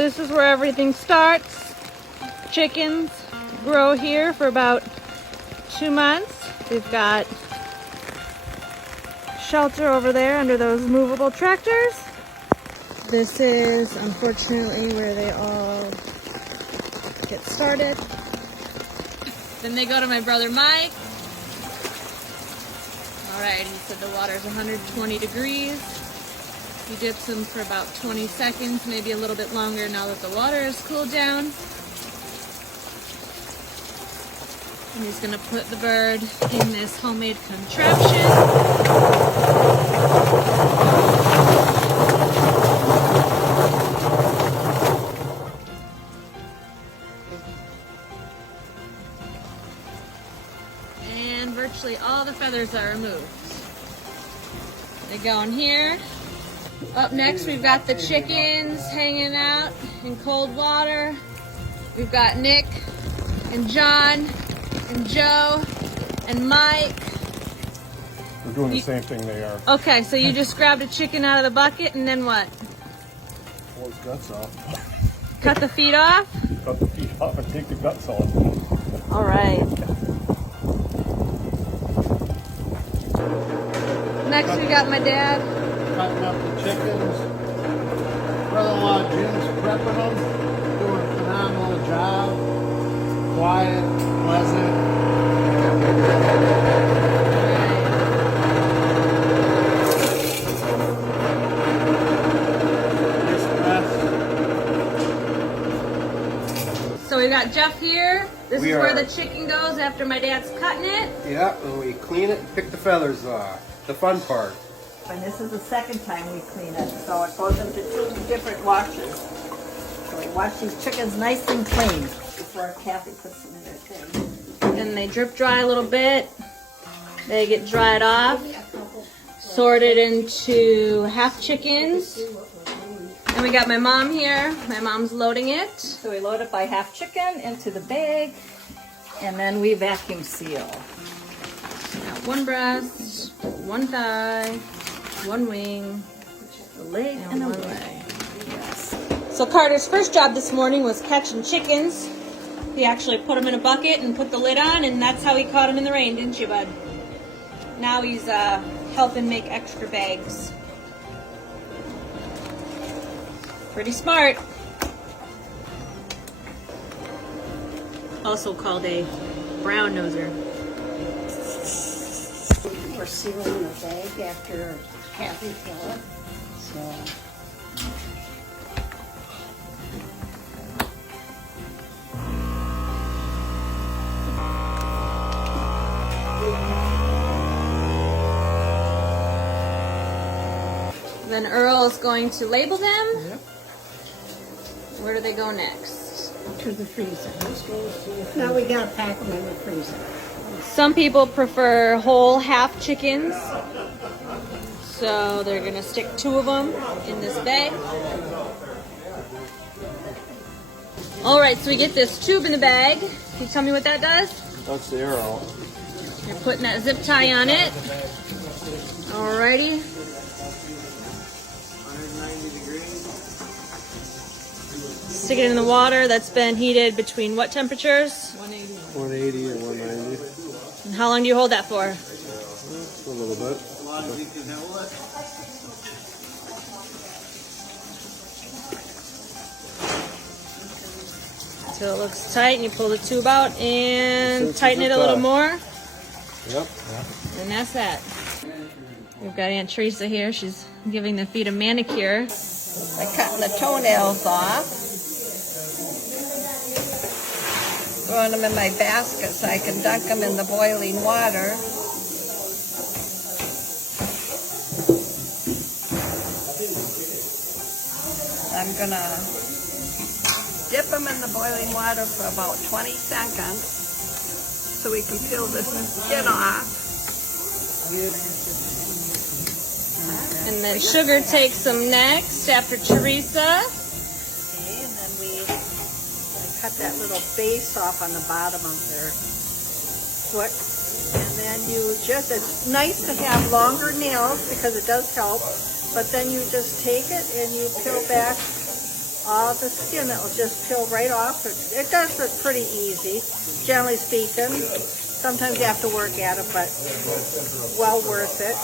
this is where everything starts. Chickens grow here for about 2 months. We've got shelter over there under those movable tractors. This is unfortunately where they all get started. Then they go to my brother Mike. All right, he said the water's 120 degrees. He dips them for about 20 seconds, maybe a little bit longer now that the water has cooled down. And he's gonna put the bird in this homemade contraption. And virtually all the feathers are removed. They go in here. Up next, we've got the chickens hanging out in cold water. We've got Nick and John and Joe and Mike. We're doing the same thing they are. Okay, so you just grabbed a chicken out of the bucket and then what? Pull its guts off. Cut the feet off? Cut the feet off and take the guts off. All right. Next, we got my dad. Cutting up the chickens. Brother-in-law Jim's prepping them. Doing a phenomenal job. Quiet, pleasant. So we got Jeff here. This is where the chicken goes after my dad's cutting it. Yeah, and we clean it and pick the feathers off. The fun part. And this is the second time we clean it, so it goes into 2 different washes. So we wash these chickens nice and clean before Kathy puts them in their thing. And they drip dry a little bit. They get dried off, sorted into half chickens. And we got my mom here. My mom's loading it. So we load it by half chicken into the bag, and then we vacuum seal. Got one breast, one thigh, one wing, The leg and a one leg. leg. Yes. So Carter's first job this morning was catching chickens. He actually put them in a bucket and put the lid on, and that's how he caught them in the rain, didn't you, bud? Now he's helping make extra bags. Pretty smart. Also called a brown noser. We're sealing the bag after Kathy filled it. So Then Earl is going to label them. Yep. Where do they go next? to the freezer. Now we gotta pack them in the freezer. Some people prefer whole half chickens, so they're gonna stick 2 of them in this bag. All right, so we get this tube in the bag. Can you tell me what that does? That's the arrow. You're putting that zip tie on it. Alrighty. 190 degrees. Stick it in the water that's been heated between what temperatures? 180 and 190. And how long do you hold that for? A little bit. A lot of you can handle it. Until it looks tight, and you pull the tube out and tighten it a little more. Yep. And that's that. We've got Aunt Teresa here. She's giving the feet a manicure. By cutting the toenails off. Throwing them in my basket so I can dunk them in the boiling water. I'm gonna dip them in the boiling water for about 20 seconds so we can peel the skin off. And then Sugar takes them next after Teresa. Okay, and then we cut that little base off on the bottom of their foot. And then you just, it's nice to have longer nails because it does help, but then you just take it and you peel back all the skin. It'll just peel right off. It does it pretty easy, generally speaking. Sometimes you have to work at it, but well worth it.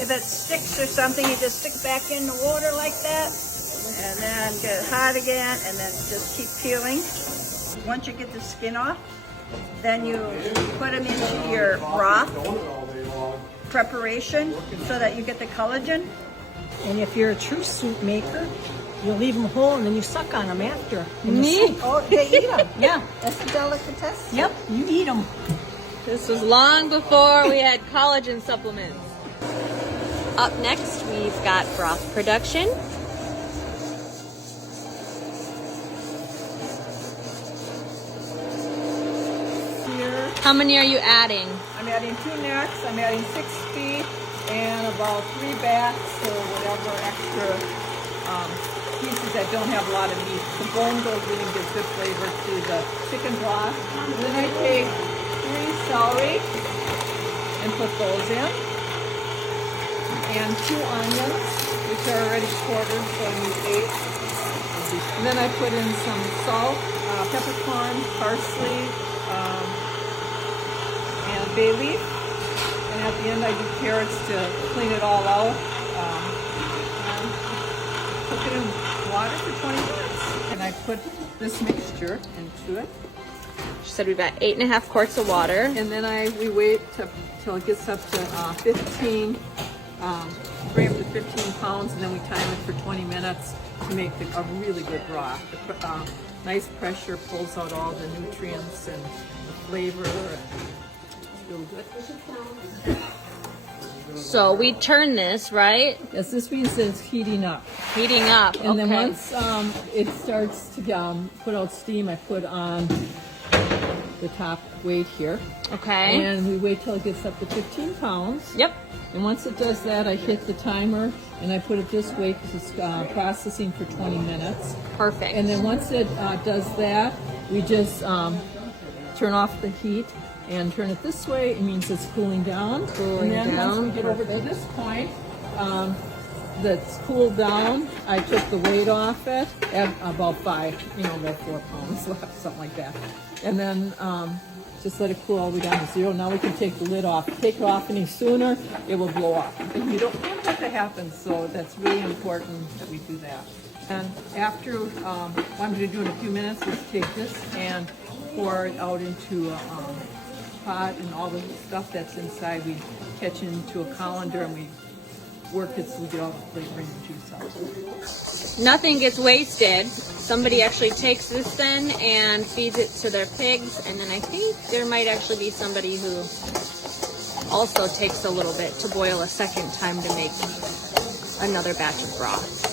If it sticks or something, you just stick back in the water like that, and then get it hot again, and then just keep peeling. Once you get the skin off, then you put them into your broth preparation so that you get the collagen. And if you're a true soup maker, you leave them whole and then you suck on them after. Me? Oh, they eat them. Yeah. That's a delicatessen. Yep. You eat them. This was long before we had collagen supplements. Up next, we've got broth production. Here, How many are you adding? I'm adding 2 necks, I'm adding 6 feet, and about 3 backs or whatever extra pieces that don't have a lot of meat. The bone goes in and gives good flavor to the chicken broth. And then I take 3 celery and put those in. And 2 onions, which are already quartered, so I need 8. And then I put in some salt, peppercorn, parsley, and bay leaf. And at the end I do carrots to clean it all out. And cook it in water for 20 minutes. And I put this mixture into it. She said we've got 8.5 quarts of water. And then we wait till it gets up to 15 bring it to 15 pounds, and then we time it for 20 minutes to make a really good broth. The nice pressure pulls out all the nutrients and the flavor. It's really good. So we turn this, right? Yes, this means that it's heating up. Heating up. And then okay. once it starts to put out steam, I put on the top weight here. Okay. And we wait till it gets up to 15 pounds. Yep. And once it does that, I hit the timer and I put it this way because it's processing for 20 minutes. Perfect. And then once it does that, we just turn off the heat and turn it this way. It means it's cooling down. Cooling and then down. once we get over to this point, that's cooled down, I took the weight off it at about 4 pounds left, something like that. And then just let it cool all the way down to 0. Now we can take the lid off. Take it off any sooner, it will blow up. And you don't want that to happen, so that's really important that we do that. And after, what I'm going to do in a few minutes is take this and pour it out into a pot, and all the stuff that's inside we catch into a colander and we work it so we get all the flavor and juice out. Nothing gets wasted. Somebody actually takes this then and feeds it to their pigs, and then I think there might actually be somebody who also takes a little bit to boil a second time to make another batch of broth.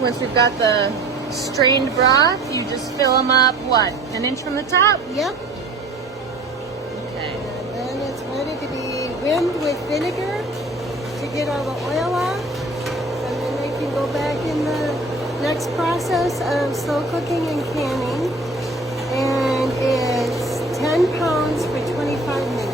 Once we've got the strained broth, you just fill them up, what, 1 inch from the top? Yep. Okay. And then it's ready to be rimmed with vinegar to get all the oil off. And then they can go back in the next process of slow cooking and canning. And it's 10 pounds for 25 minutes.